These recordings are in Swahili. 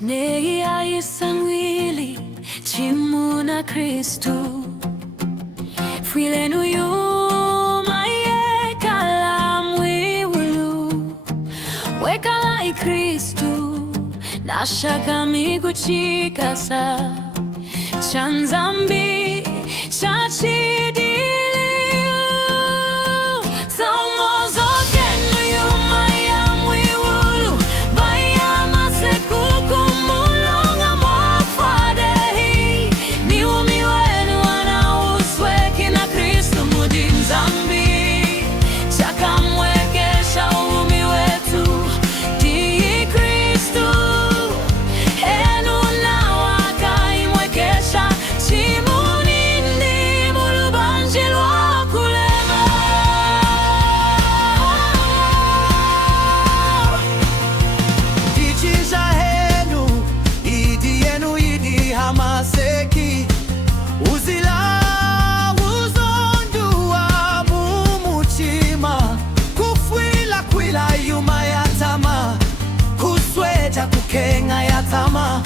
Nei aisangwili chimuna Kristu Frilenu yuma yekala mwiwulu Wekala I Kristu Nashaka miguchikasa Chanzambi chachidi Maseki uzila uzondua mumutima kufwila kwila yuma yatama kusweta kukenga yatama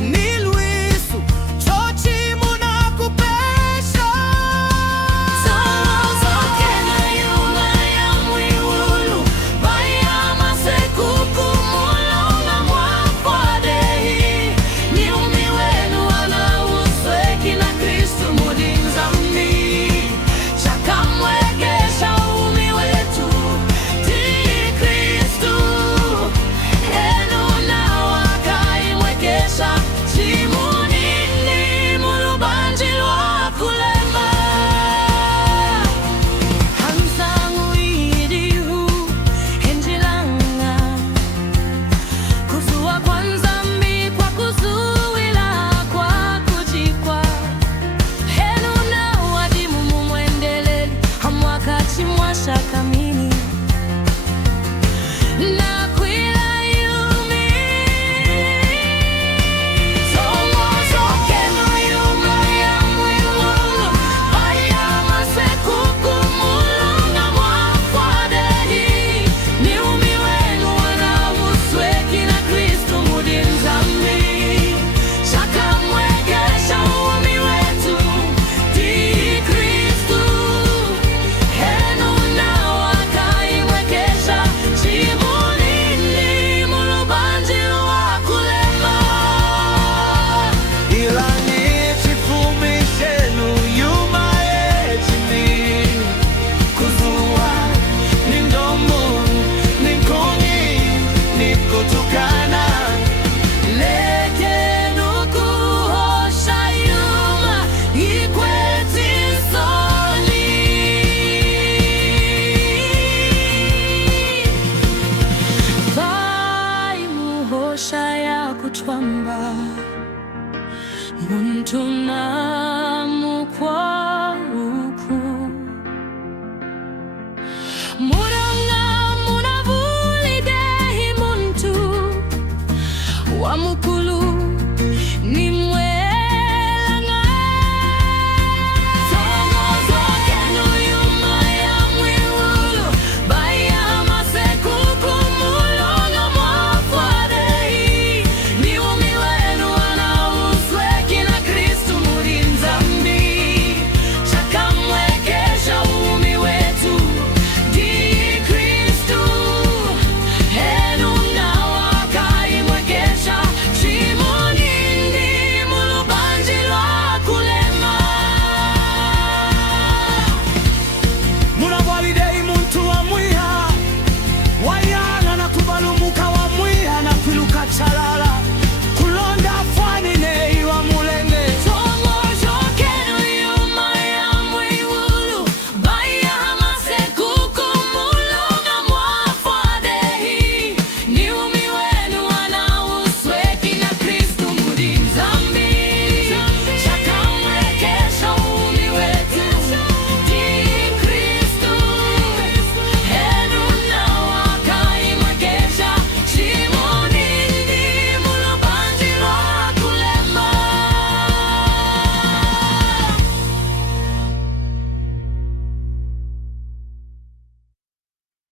nilwisu chochimu na kupesha Zokena yuma ya mwiwulu Baya masekuku mulonga mwafadehi Ni umiwenu wana usweki na Kristu mudinzambi Chakamwegesha umi wetu Ti Kristu Enu na wakaimwegesha Chimunini mulubanjilwa kulema Hansangu idihu henjilanga Kuzuwa kwanzambi kwa kuzuwila kwa kujikwa Henu na wadimu mumwendeleli Hamwakati mwashakami